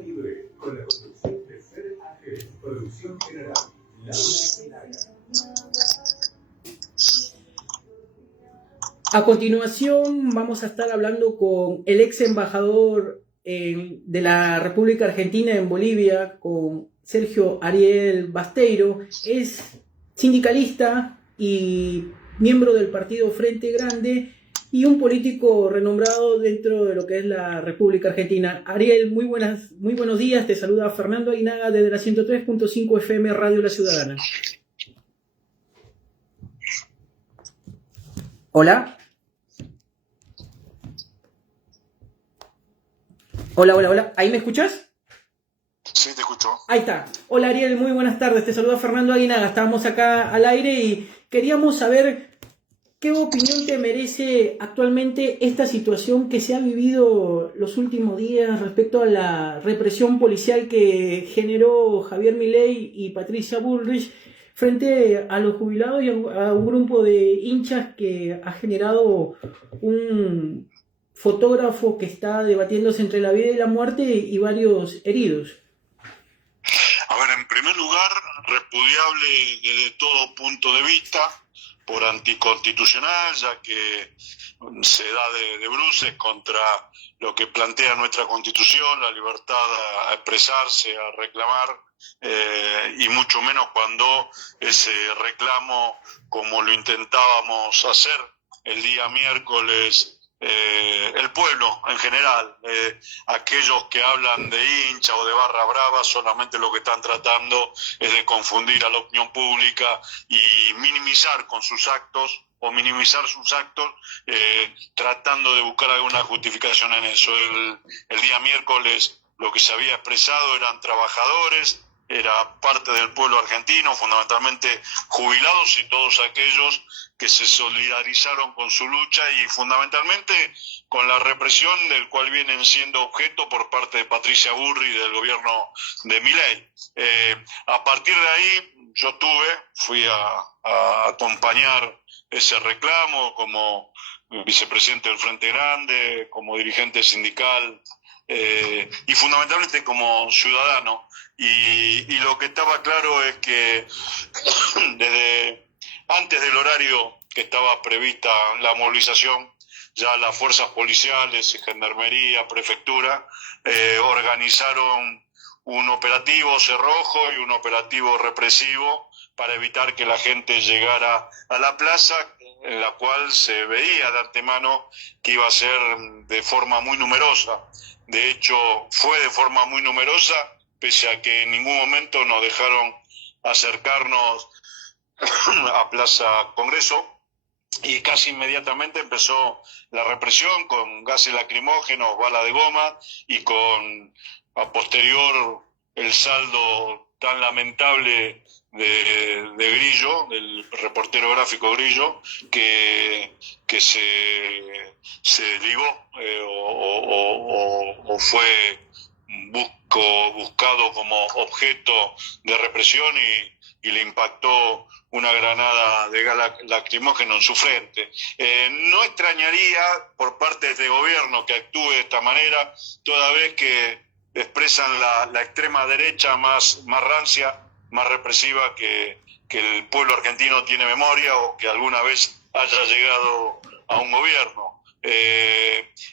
Libre, con la conducción de Fer Ángeles, producción general, Laura Enaga. A continuación vamos a estar hablando con el ex embajador de la República Argentina en Bolivia, con Sergio Ariel Basteiro. Es sindicalista y miembro del partido Frente Grande y un político renombrado dentro de lo que es la República Argentina. Ariel, muy buenos días. Te saluda Fernando Aguinaga desde la 103.5 FM Radio La Ciudadana. Hola. Hola. ¿Ahí me escuchás? Sí, te escucho. Ahí está. Hola Ariel, muy buenas tardes. Te saluda Fernando Aguinaga. Estábamos acá al aire y queríamos saber qué opinión te merece actualmente esta situación que se ha vivido los últimos días respecto a la represión policial que generó Javier Milei y Patricia Bullrich frente a los jubilados y a un grupo de hinchas que ha generado un fotógrafo que está debatiéndose entre la vida y la muerte y varios heridos. A ver, en primer lugar, repudiable desde todo punto de vista, por anticonstitucional, ya que se da de bruces contra lo que plantea nuestra Constitución, la libertad a expresarse, a reclamar, y mucho menos cuando ese reclamo, como lo intentábamos hacer el día miércoles, el pueblo en general, aquellos que hablan de hincha o de barra brava, solamente lo que están tratando es de confundir a la opinión pública y minimizar sus actos, tratando de buscar alguna justificación en eso. El día miércoles lo que se había expresado eran trabajadores, era parte del pueblo argentino, fundamentalmente jubilados y todos aquellos que se solidarizaron con su lucha y fundamentalmente con la represión del cual vienen siendo objeto por parte de Patricia Bullrich y del gobierno de Milei. A partir de ahí yo fui a acompañar ese reclamo como vicepresidente del Frente Grande, como dirigente sindical y fundamentalmente como ciudadano. Y lo que estaba claro es que desde antes del horario que estaba prevista la movilización, ya las fuerzas policiales, gendarmería, prefectura, organizaron un operativo cerrojo y un operativo represivo para evitar que la gente llegara a la plaza, en la cual se veía de antemano que iba a ser de forma muy numerosa. De hecho, fue de forma muy numerosa, pese a que en ningún momento nos dejaron acercarnos a Plaza Congreso, y casi inmediatamente empezó la represión con gases lacrimógenos, bala de goma y con a posterior el saldo tan lamentable de Grillo, del reportero gráfico Grillo, que se ligó o fue buscado como objeto de represión y le impactó una granada de gas lacrimógeno en su frente. No extrañaría por parte de este gobierno que actúe de esta manera, toda vez que expresan la extrema derecha más rancia, más represiva que el pueblo argentino tiene memoria o que alguna vez haya llegado a un gobierno.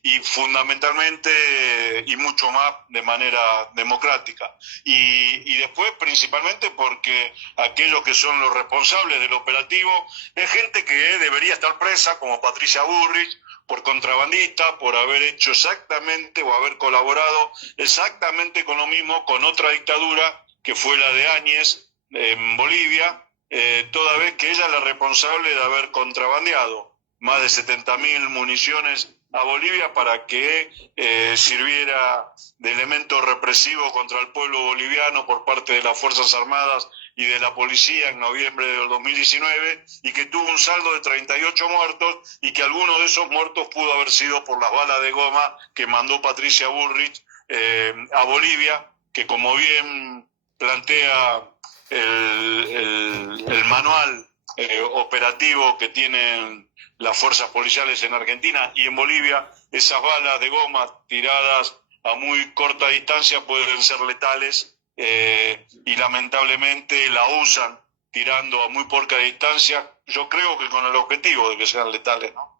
Y fundamentalmente y mucho más de manera democrática y después principalmente porque aquellos que son los responsables del operativo es gente que debería estar presa, como Patricia Bullrich, por contrabandista, por haber hecho exactamente o haber colaborado exactamente con lo mismo con otra dictadura que fue la de Áñez en Bolivia, toda vez que ella es la responsable de haber contrabandeado más de 70.000 municiones a Bolivia para que sirviera de elemento represivo contra el pueblo boliviano por parte de las Fuerzas Armadas y de la policía en noviembre del 2019 y que tuvo un saldo de 38 muertos y que alguno de esos muertos pudo haber sido por las balas de goma que mandó Patricia Bullrich a Bolivia, que como bien plantea el manual operativo que tienen las fuerzas policiales en Argentina y en Bolivia, esas balas de goma tiradas a muy corta distancia pueden ser letales y lamentablemente la usan tirando a muy poca distancia, yo creo que con el objetivo de que sean letales, ¿no?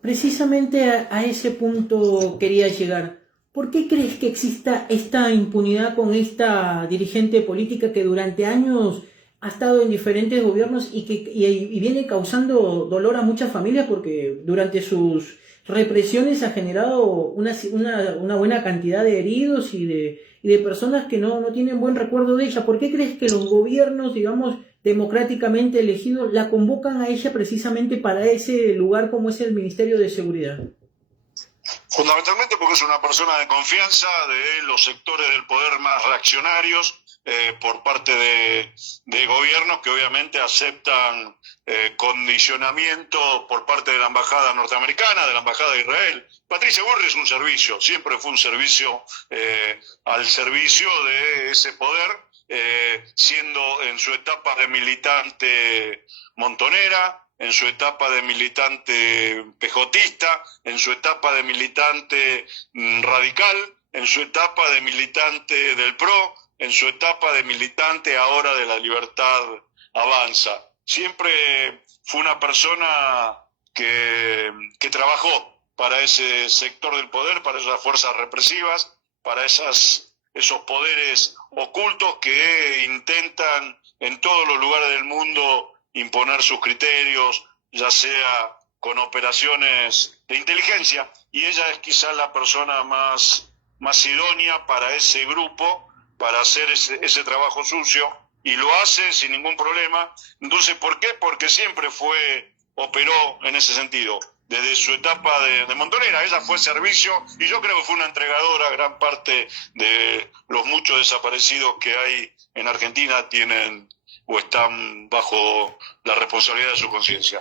Precisamente a ese punto quería llegar. ¿Por qué crees que exista esta impunidad con esta dirigente política que durante años ha estado en diferentes gobiernos y viene causando dolor a muchas familias porque durante sus represiones ha generado una buena cantidad de heridos y de personas que no tienen buen recuerdo de ella? ¿Por qué crees que los gobiernos, digamos, democráticamente elegidos, la convocan a ella precisamente para ese lugar como es el Ministerio de Seguridad? Fundamentalmente porque es una persona de confianza de los sectores del poder más reaccionarios por parte de gobiernos que obviamente aceptan condicionamiento por parte de la embajada norteamericana, de la embajada de Israel. Patricia Bullrich es un servicio, siempre fue un servicio al servicio de ese poder, siendo en su etapa de militante montonera, en su etapa de militante pejotista, en su etapa de militante radical, en su etapa de militante del PRO, en su etapa de militante ahora de la Libertad Avanza. Siempre fue una persona que trabajó para ese sector del poder, para esas fuerzas represivas, para esos poderes ocultos que intentan en todos los lugares del mundo imponer sus criterios, ya sea con operaciones de inteligencia, y ella es quizás la persona más idónea para ese grupo, para hacer ese trabajo sucio, y lo hace sin ningún problema. Entonces, ¿por qué? Porque siempre operó en ese sentido, desde su etapa de montonera. Ella fue servicio, y yo creo que fue una entregadora. Gran parte de los muchos desaparecidos que hay en Argentina tienen o están bajo la responsabilidad de su conciencia.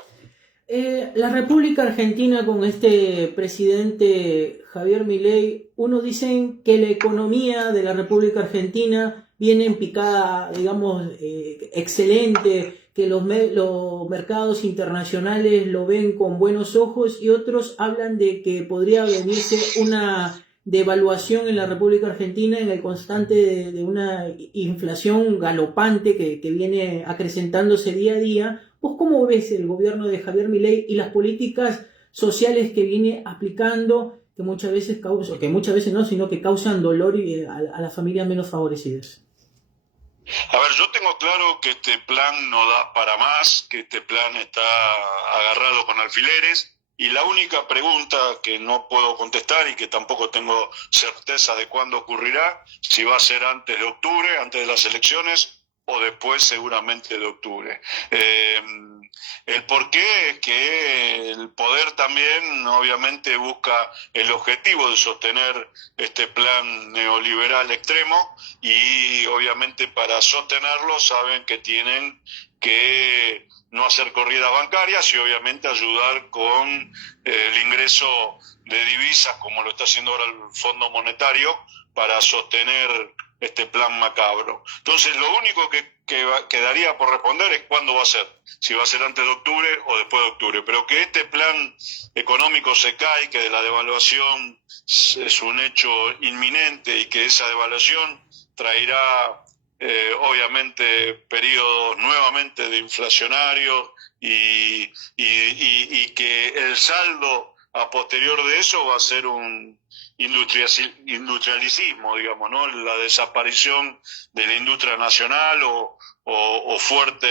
La República Argentina con este presidente Javier Milei, uno dicen que la economía de la República Argentina viene en picada, digamos, excelente, que los mercados internacionales lo ven con buenos ojos, y otros hablan de que podría venirse una devaluación en la República Argentina en el constante de una inflación galopante que viene acrecentándose día a día. ¿Vos cómo ves el gobierno de Javier Milei y las políticas sociales que viene aplicando, que muchas veces no, sino que causan dolor a las familias menos favorecidas? A ver, yo tengo claro que este plan no da para más, que este plan está agarrado con alfileres, y la única pregunta que no puedo contestar y que tampoco tengo certeza de cuándo ocurrirá, si va a ser antes de octubre, antes de las elecciones, o después seguramente de octubre. El porqué es que el poder también obviamente busca el objetivo de sostener este plan neoliberal extremo, y obviamente para sostenerlo saben que tienen que no hacer corridas bancarias y obviamente ayudar con el ingreso de divisas, como lo está haciendo ahora el Fondo Monetario, para sostener este plan macabro. Entonces, lo único que quedaría por responder es cuándo va a ser, si va a ser antes de octubre o después de octubre, pero que este plan económico se cae, que de la devaluación es un hecho inminente y que esa devaluación traerá obviamente periodos nuevamente de inflacionarios y que el saldo a posterior de eso va a ser un industrialicismo, digamos, ¿no? La desaparición de la industria nacional o fuerte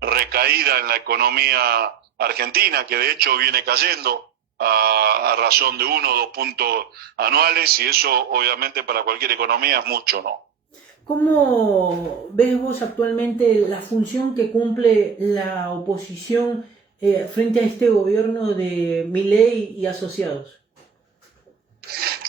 recaída en la economía argentina, que de hecho viene cayendo a razón de 1 o 2 puntos anuales, y eso obviamente para cualquier economía es mucho, ¿no? ¿Cómo ves vos actualmente la función que cumple la oposición frente a este gobierno de Milei y asociados?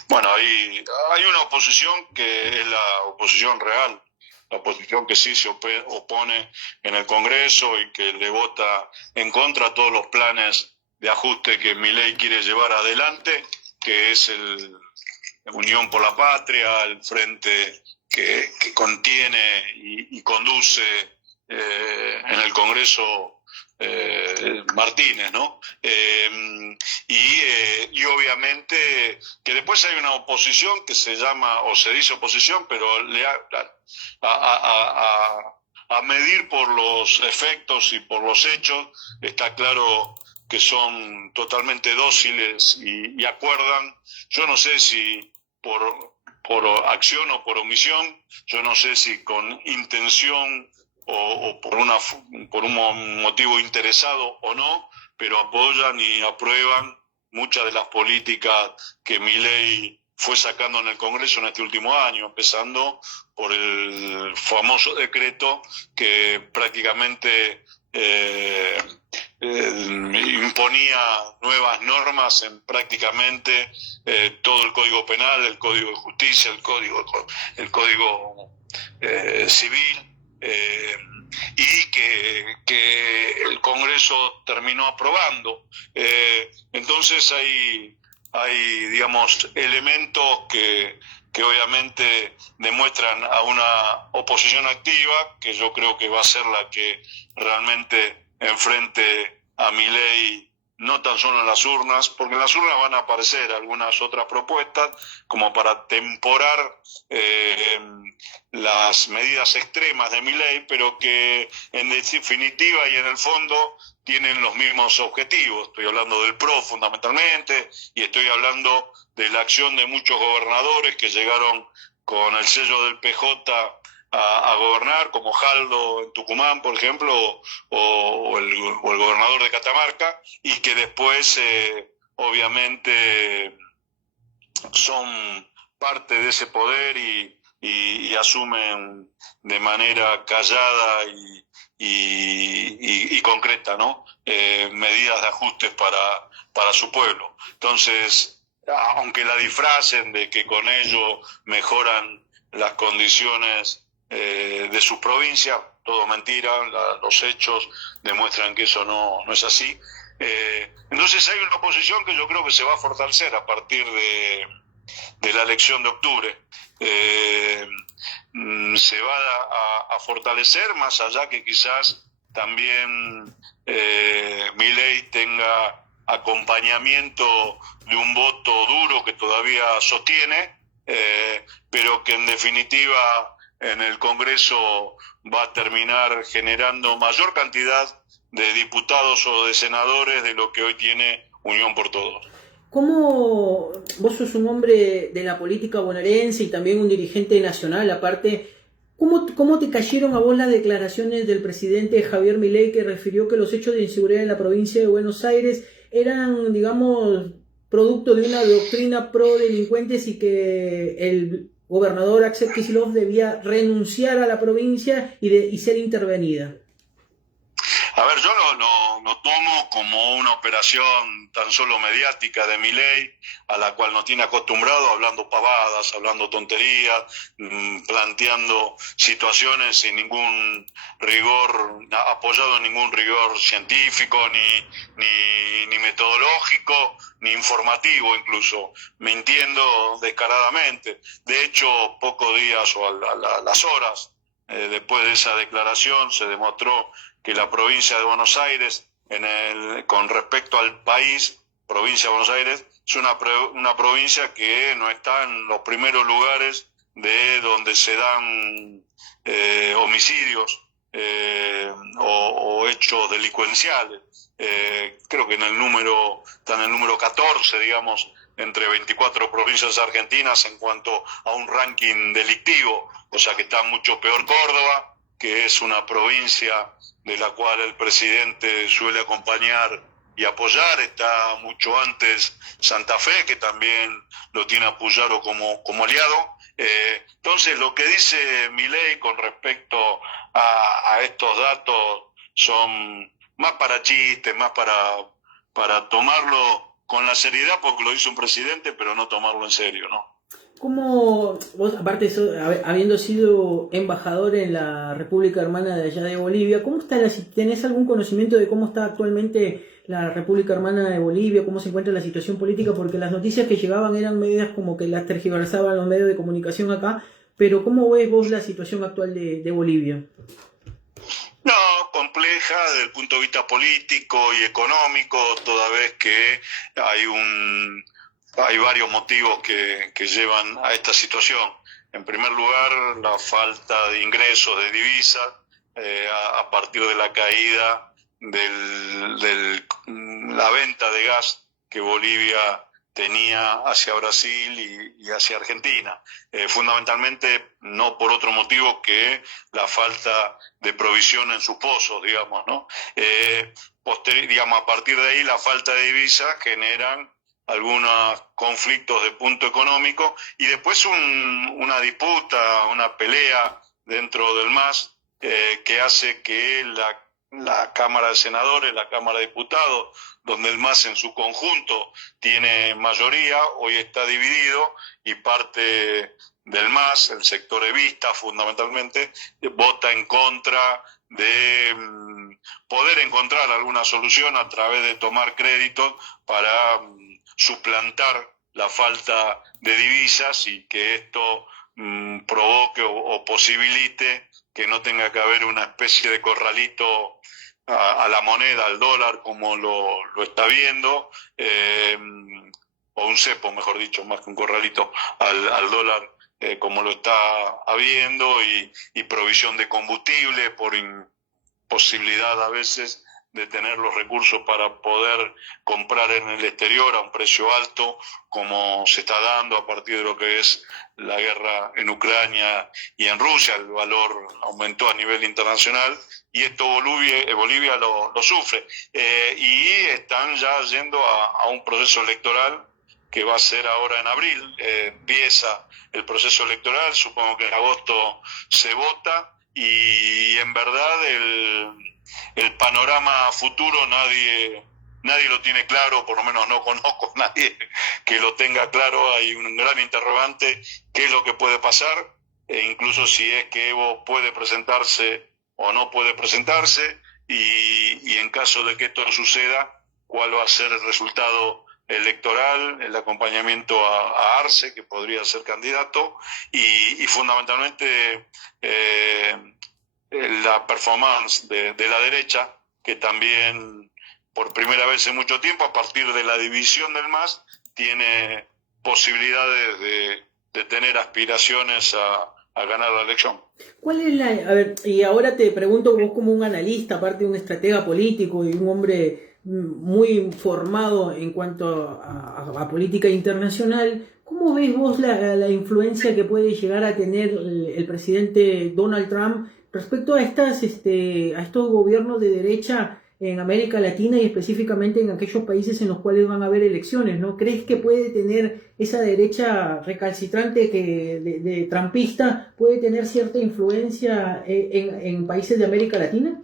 Bueno, hay una oposición que es la oposición real, la oposición que sí se opone en el Congreso y que le vota en contra a todos los planes de ajuste que Milei quiere llevar adelante, que es el Unión por la Patria, el frente que contiene y conduce en el Congreso Martínez, ¿no? Y obviamente que después hay una oposición que se llama, o se dice oposición, pero a medir por los efectos y por los hechos, está claro que son totalmente dóciles y acuerdan. Yo no sé si por acción o por omisión, yo no sé si con intención o por un motivo interesado o no, pero apoyan y aprueban muchas de las políticas que Milei fue sacando en el Congreso en este último año, empezando por el famoso decreto que prácticamente imponía nuevas normas en prácticamente todo el Código Penal, el Código de Justicia, el Código Civil, y que el Congreso terminó aprobando. Entonces hay digamos, elementos que obviamente demuestran a una oposición activa, que yo creo que va a ser la que realmente enfrente a Milei, no tan solo en las urnas, porque en las urnas van a aparecer algunas otras propuestas como para temporar las medidas extremas de Milei, pero que en definitiva y en el fondo tienen los mismos objetivos. Estoy hablando del PRO fundamentalmente, y estoy hablando de la acción de muchos gobernadores que llegaron con el sello del PJ a gobernar, como Jaldo en Tucumán, por ejemplo, o el gobernador de Catamarca, y que después obviamente son parte de ese poder y asumen de manera callada y concreta, ¿no? Medidas de ajustes para su pueblo. Entonces, aunque la disfracen de que con ello mejoran las condiciones de sus provincias, todo mentira, los hechos demuestran que eso no es así. Entonces hay una oposición que yo creo que se va a fortalecer a partir de la elección de octubre. Se va a fortalecer, más allá que quizás también Milei tenga acompañamiento de un voto duro que todavía sostiene, pero que en definitiva en el Congreso va a terminar generando mayor cantidad de diputados o de senadores de lo que hoy tiene Unión por Todos. ¿Cómo vos sos un hombre de la política bonaerense y también un dirigente nacional aparte? ¿Cómo te cayeron a vos las declaraciones del presidente Javier Milei, que refirió que los hechos de inseguridad en la provincia de Buenos Aires eran, digamos, producto de una doctrina pro delincuentes y que el gobernador Axel Kicillof debía renunciar a la provincia y ser intervenida? A ver, yo lo tomo como una operación tan solo mediática de Milei, a la cual nos tiene acostumbrado, hablando pavadas, hablando tonterías, planteando situaciones sin ningún rigor, apoyado en ningún rigor científico, ni metodológico, ni informativo incluso, mintiendo descaradamente. De hecho, pocos días o a las horas después de esa declaración se demostró que la provincia de Buenos Aires, con respecto al país, provincia de Buenos Aires, es una provincia que no está en los primeros lugares de donde se dan homicidios o hechos delincuenciales. Creo que está en el número 14, digamos, entre 24 provincias argentinas en cuanto a un ranking delictivo, o sea que está mucho peor Córdoba, que es una provincia de la cual el presidente suele acompañar y apoyar. Está mucho antes Santa Fe, que también lo tiene apoyado como aliado. Entonces, lo que dice Milei con respecto a estos datos son más para chistes, más para tomarlo con la seriedad, porque lo dice un presidente, pero no tomarlo en serio, ¿no? ¿Cómo vos, aparte de eso, habiendo sido embajador en la República Hermana de allá de Bolivia, tenés algún conocimiento de cómo está actualmente la República Hermana de Bolivia, cómo se encuentra la situación política? Porque las noticias que llegaban eran medias como que las tergiversaban los medios de comunicación acá, pero ¿cómo ves vos la situación actual de Bolivia? No, compleja desde el punto de vista político y económico, toda vez que hay varios motivos que llevan a esta situación. En primer lugar, la falta de ingresos de divisas a partir de la caída de la venta de gas que Bolivia tenía hacia Brasil y hacia Argentina. Fundamentalmente no por otro motivo que la falta de provisión en sus pozos, digamos, ¿no? A partir de ahí la falta de divisas generan algunos conflictos de punto económico y después una disputa, una pelea dentro del MAS que hace que la Cámara de Senadores, la Cámara de Diputados, donde el MAS en su conjunto tiene mayoría, hoy está dividido y parte del MAS, el sector evista fundamentalmente, vota en contra de poder encontrar alguna solución a través de tomar créditos para suplantar la falta de divisas y que esto provoque o posibilite que no tenga que haber una especie de corralito a la moneda, al dólar, como lo está viendo, o un cepo, mejor dicho, más que un corralito, al dólar, como lo está habiendo, y provisión de combustible por imposibilidad a veces de tener los recursos para poder comprar en el exterior a un precio alto, como se está dando a partir de lo que es la guerra en Ucrania y en Rusia. El valor aumentó a nivel internacional y esto Bolivia lo sufre. Y están ya yendo a un proceso electoral que va a ser ahora en abril. Empieza el proceso electoral, supongo que en agosto se vota y en verdad el panorama futuro nadie lo tiene claro, por lo menos no conozco a nadie que lo tenga claro. Hay un gran interrogante, qué es lo que puede pasar, incluso si es que Evo puede presentarse o no puede presentarse, y en caso de que esto suceda, cuál va a ser el resultado electoral, el acompañamiento a Arce, que podría ser candidato, y fundamentalmente la performance de la derecha, que también por primera vez en mucho tiempo, a partir de la división del MAS, tiene posibilidades de tener aspiraciones a ganar la elección. ¿Cuál es a ver, y ahora te pregunto vos como un analista, aparte de un estratega político y un hombre muy formado en cuanto a política internacional, ¿cómo ves vos la influencia que puede llegar a tener el presidente Donald Trump respecto a estos gobiernos de derecha en América Latina y específicamente en aquellos países en los cuales van a haber elecciones, ¿no? ¿Crees que puede tener esa derecha recalcitrante de trumpista, puede tener cierta influencia en países de América Latina?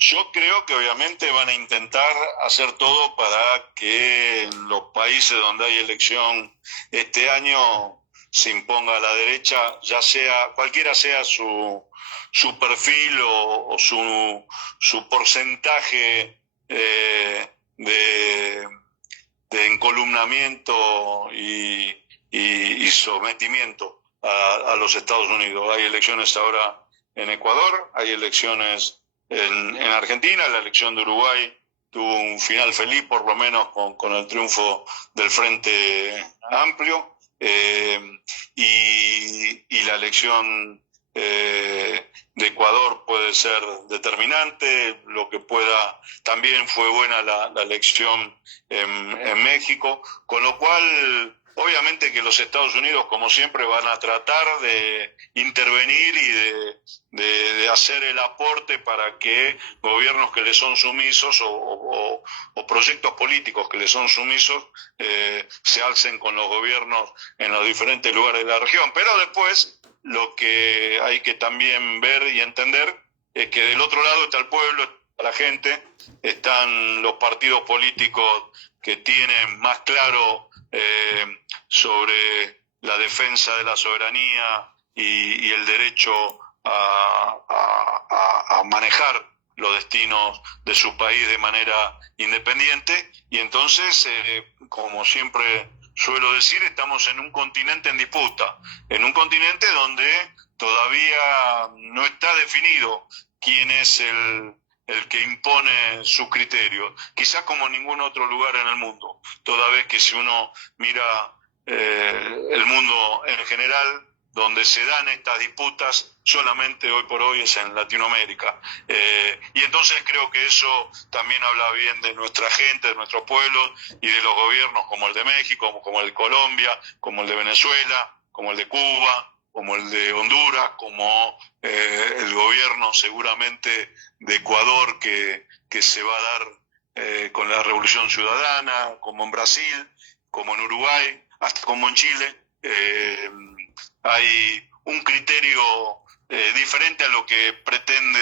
Yo creo que obviamente van a intentar hacer todo para que en los países donde hay elección este año se imponga a la derecha, ya sea, cualquiera sea su perfil o su porcentaje de encolumnamiento y sometimiento a los Estados Unidos. Hay elecciones ahora en Ecuador, hay elecciones en Argentina, la elección de Uruguay tuvo un final feliz, por lo menos con el triunfo del Frente Amplio, y la elección de Ecuador puede ser determinante, lo que pueda. También fue buena la elección en México, con lo cual obviamente que los Estados Unidos, como siempre, van a tratar de intervenir y de hacer el aporte para que gobiernos que le son sumisos o proyectos políticos que le son sumisos se alcen con los gobiernos en los diferentes lugares de la región. Pero después lo que hay que también ver y entender es que del otro lado está el pueblo, está la gente, están los partidos políticos que tienen más claro sobre la defensa de la soberanía y el derecho a manejar los destinos de su país de manera independiente, y entonces, como siempre suelo decir, estamos en un continente en disputa, en un continente donde todavía no está definido quién es el que impone su criterio, quizás como ningún otro lugar en el mundo, toda vez que si uno mira el mundo en general, donde se dan estas disputas, solamente hoy por hoy es en Latinoamérica. Y entonces creo que eso también habla bien de nuestra gente, de nuestros pueblos y de los gobiernos como el de México, como el de Colombia, como el de Venezuela, como el de Cuba, como el de Honduras, como el gobierno seguramente de Ecuador que se va a dar con la Revolución Ciudadana, como en Brasil, como en Uruguay, hasta como en Chile. Hay un criterio diferente a lo que pretende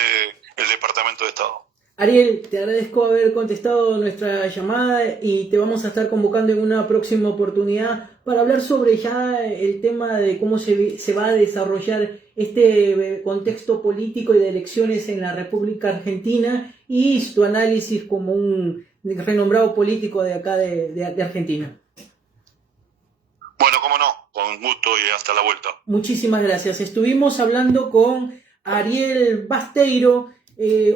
el Departamento de Estado. Ariel, te agradezco haber contestado nuestra llamada y te vamos a estar convocando en una próxima oportunidad para hablar sobre ya el tema de cómo se va a desarrollar este contexto político y de elecciones en la República Argentina y tu análisis como un renombrado político de acá de Argentina. Bueno, cómo no, con gusto y hasta la vuelta. Muchísimas gracias. Estuvimos hablando con Ariel Basteiro,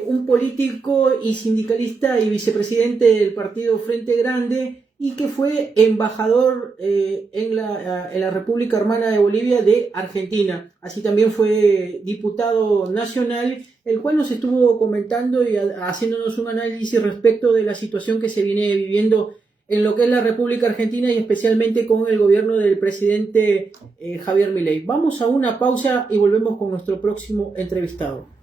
un político y sindicalista y vicepresidente del partido Frente Grande y que fue embajador en la República Hermana de Bolivia de Argentina. Así también fue diputado nacional, el cual nos estuvo comentando y haciéndonos un análisis respecto de la situación que se viene viviendo en lo que es la República Argentina y especialmente con el gobierno del presidente Javier Milei. Vamos a una pausa y volvemos con nuestro próximo entrevistado.